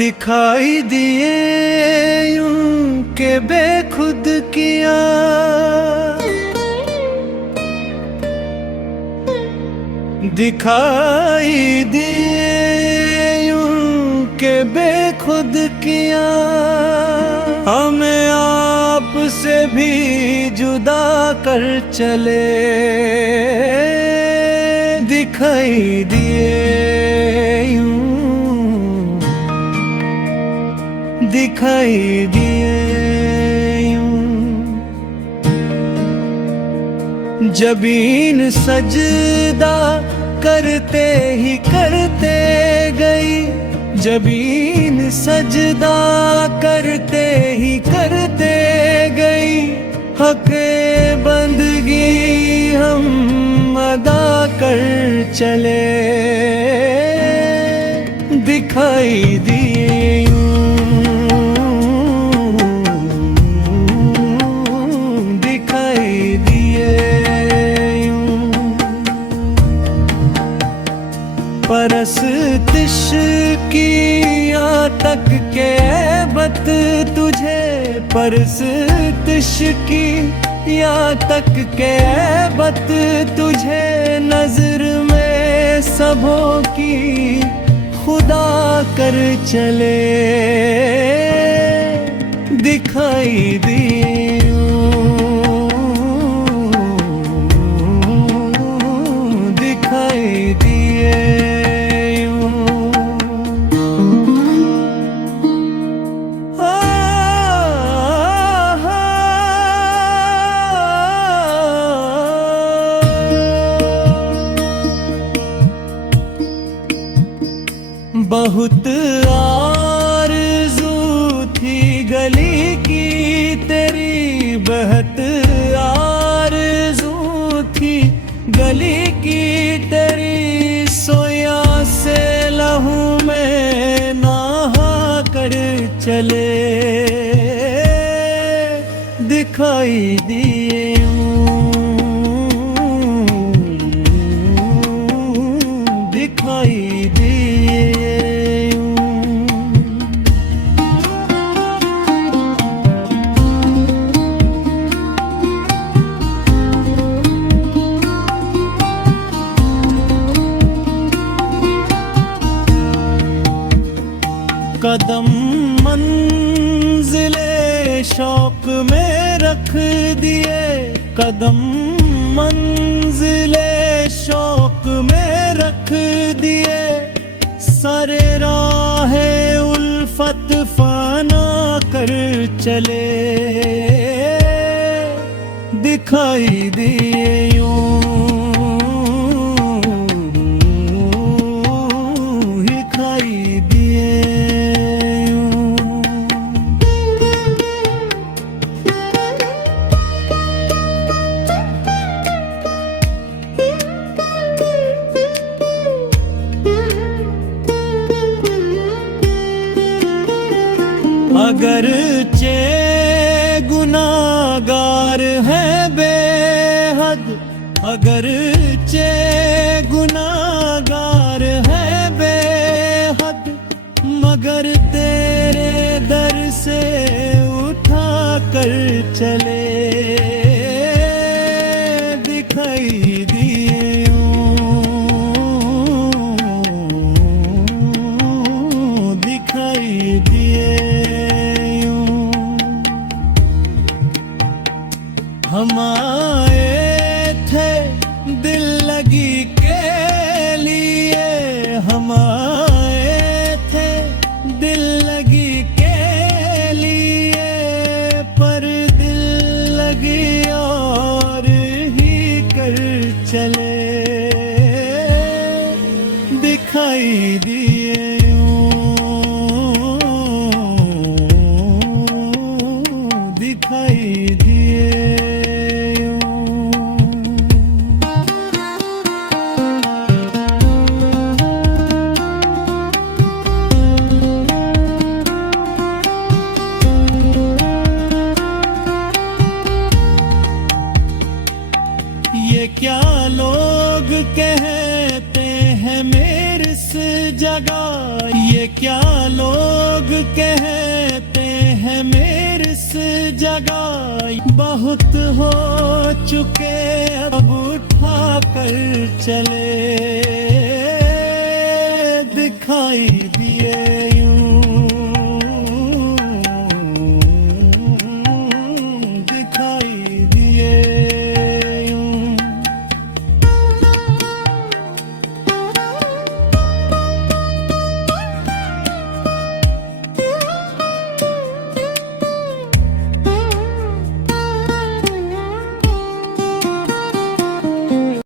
दिखाई दिए यूं के बेखुद किया, दिखाई दिए यूं के बेखुद किया, हमें आप से भी जुदा कर चले। दिखाई दिए यूं, दिखाई दिए यूं, जबीन सजदा करते ही करते गई, जबीन सजदा करते ही करते गई, हक़े बंदगी हम अदा कर चले। दिखाई दिए परस्तिश की यहाँ तक के ऐबत तुझे, परस्तिश की यहाँ तक के ऐबत तुझे, नजर में सबों की खुदा कर चले। दिखाई दिए दिखाई दिए बहुत आरज़ू थी गली की तेरी, बहुत आरज़ू थी गली की तेरी, सोया से लहू में नहा कर चले। दिखाई दिए दिखाई दिए कदम मंजिले शौक में रख दिए, कदम मंजिले शौक में रख दिए, सारे राहे उल्फत फाना कर चले। दिखाई दिए यूं, दिखाई दिए अगरचे गुनाहगार है बेहद, अगरचे गुनाहगार है बेहद, मगर तेरे दर से उठा कर चले। दिखाई दिए दिखाई दिए हम आए थे दिल लगी के लिए, हम आए थे दिल लगी के लिए, पर दिल लगी और ही कर चले। दिखाई दिए दिखाई दिए जगह। ये क्या लोग कहते हैं मेरे इस जगह, बहुत हो चुके अब उठा कर चले दिखाई दिए।